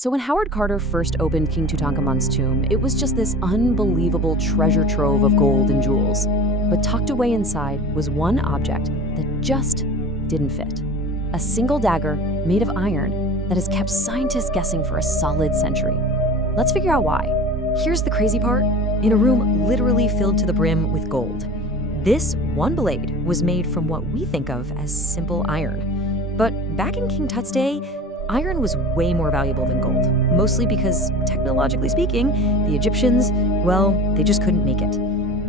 So when Howard Carter first opened King Tutankhamun's tomb, it was just this unbelievable treasure trove of gold and jewels. But tucked away inside was one object that just didn't fit. A single dagger made of iron that has kept scientists guessing for a solid century. Let's figure out why. Here's the crazy part. In a room literally filled to the brim with gold, this one blade was made from what we think of as simple iron. But back in King Tut's day, iron was way more valuable than gold, mostly because, technologically speaking, the Egyptians, well, they just couldn't make it.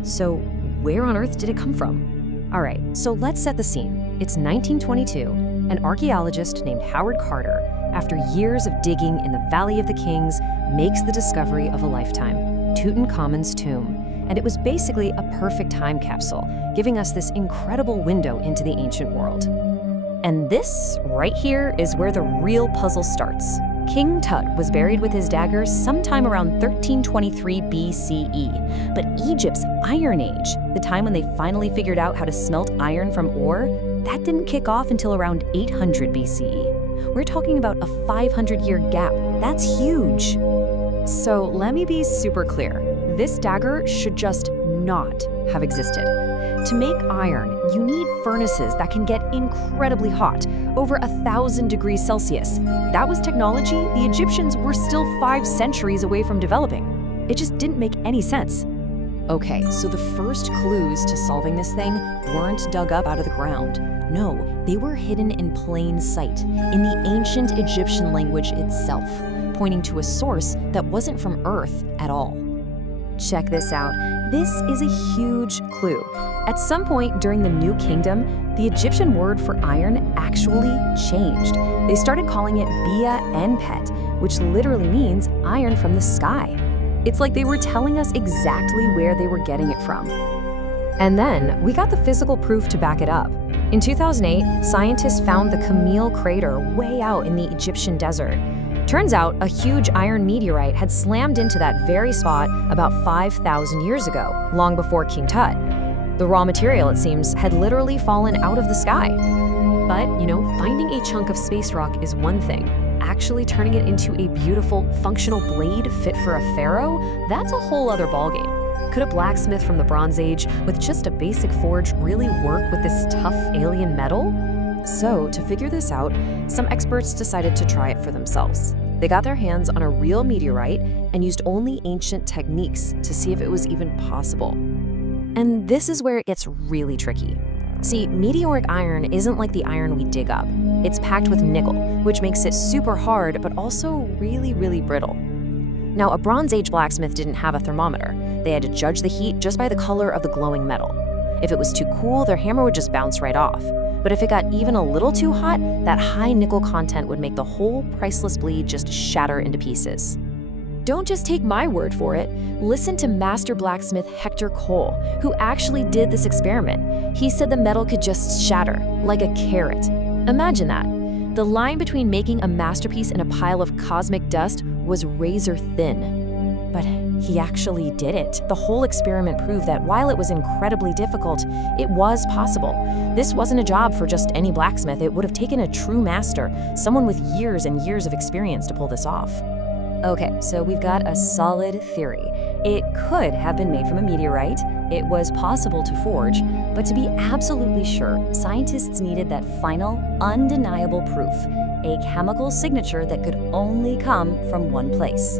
So where on earth did it come from? All right, so let's set the scene. It's 1922. An archaeologist named Howard Carter, after years of digging in the Valley of the Kings, makes the discovery of a lifetime, Tutankhamun's tomb. And it was basically a perfect time capsule, giving us this incredible window into the ancient world. And this, right here, is where the real puzzle starts. King Tut was buried with his dagger sometime around 1323 BCE. But Egypt's Iron Age, the time when they finally figured out how to smelt iron from ore, that didn't kick off until around 800 BCE. We're talking about a 500-year gap. That's huge. So let me be super clear. This dagger should just not have existed. To make iron, you need furnaces that can get incredibly hot, over 1,000 degrees Celsius. That was technology the Egyptians were still 5 centuries away from developing. It just didn't make any sense. Okay, so the first clues to solving this thing weren't dug up out of the ground. No, they were hidden in plain sight, in the ancient Egyptian language itself, pointing to a source that wasn't from Earth at all. Check this out. This is a huge clue. At some point during the New Kingdom, the Egyptian word for iron actually changed. They started calling it Bia Enpet, which literally means iron from the sky. It's like they were telling us exactly where they were getting it from. And then we got the physical proof to back it up. In 2008, scientists found the Camille crater way out in the Egyptian desert. Turns out a huge iron meteorite had slammed into that very spot about 5,000 years ago, long before King Tut. The raw material, it seems, had literally fallen out of the sky. But, finding a chunk of space rock is one thing. Actually turning it into a beautiful, functional blade fit for a pharaoh, that's a whole other ballgame. Could a blacksmith from the Bronze Age with just a basic forge really work with this tough alien metal? So, to figure this out, some experts decided to try it for themselves. They got their hands on a real meteorite and used only ancient techniques to see if it was even possible. And this is where it gets really tricky. See, meteoric iron isn't like the iron we dig up. It's packed with nickel, which makes it super hard, but also really, really brittle. Now, a Bronze Age blacksmith didn't have a thermometer. They had to judge the heat just by the color of the glowing metal. If it was too cool, their hammer would just bounce right off. But if it got even a little too hot, that high nickel content would make the whole priceless blade just shatter into pieces. Don't just take my word for it. Listen to master blacksmith Hector Cole, who actually did this experiment. He said the metal could just shatter, like a carrot. Imagine that. The line between making a masterpiece and a pile of cosmic dust was razor thin. But he actually did it. The whole experiment proved that while it was incredibly difficult, it was possible. This wasn't a job for just any blacksmith. It would have taken a true master, someone with years and years of experience to pull this off. Okay, so we've got a solid theory. It could have been made from a meteorite. It was possible to forge, but to be absolutely sure, scientists needed that final, undeniable proof, a chemical signature that could only come from one place.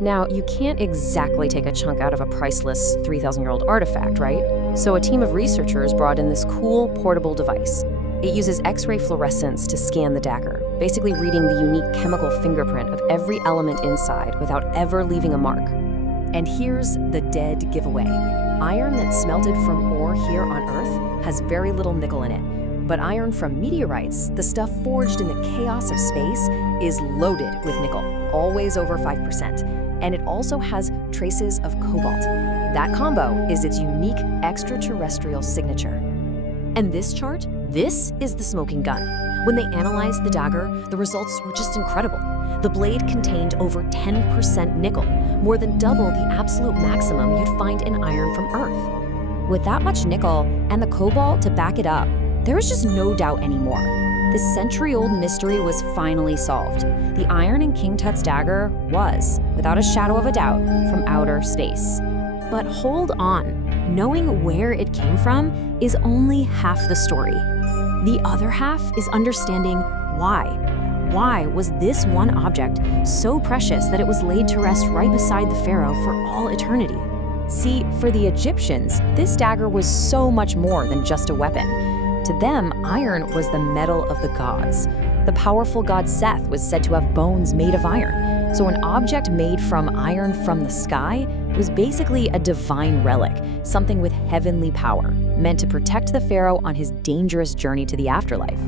Now, you can't exactly take a chunk out of a priceless 3,000-year-old artifact, right? So a team of researchers brought in this cool portable device. It uses X-ray fluorescence to scan the dagger, basically reading the unique chemical fingerprint of every element inside without ever leaving a mark. And here's the dead giveaway. Iron that's smelted from ore here on Earth has very little nickel in it. But iron from meteorites, the stuff forged in the chaos of space, is loaded with nickel, always over 5%. And it also has traces of cobalt. That combo is its unique extraterrestrial signature. And this chart, this is the smoking gun. When they analyzed the dagger, the results were just incredible. The blade contained over 10% nickel, more than double the absolute maximum you'd find in iron from Earth. With that much nickel and the cobalt to back it up, there was just no doubt anymore. This century-old mystery was finally solved. The iron in King Tut's dagger was, without a shadow of a doubt, from outer space. But hold on. Knowing where it came from is only half the story. The other half is understanding why. Why was this one object so precious that it was laid to rest right beside the pharaoh for all eternity? See, for the Egyptians, this dagger was so much more than just a weapon. To them, iron was the metal of the gods. The powerful god Seth was said to have bones made of iron. So an object made from iron from the sky was basically a divine relic, something with heavenly power, meant to protect the pharaoh on his dangerous journey to the afterlife.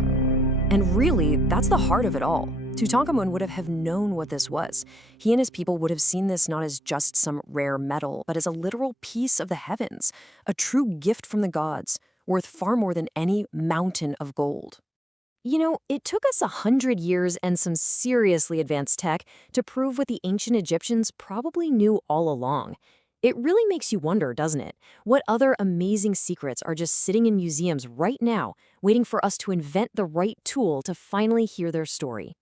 And really, that's the heart of it all. Tutankhamun would have known what this was. He and his people would have seen this not as just some rare metal, but as a literal piece of the heavens, a true gift from the gods, worth far more than any mountain of gold. You know, it took us 100 years and some seriously advanced tech to prove what the ancient Egyptians probably knew all along. It really makes you wonder, doesn't it? What other amazing secrets are just sitting in museums right now, waiting for us to invent the right tool to finally hear their story?